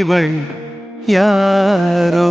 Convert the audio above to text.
இவள் யாரோ?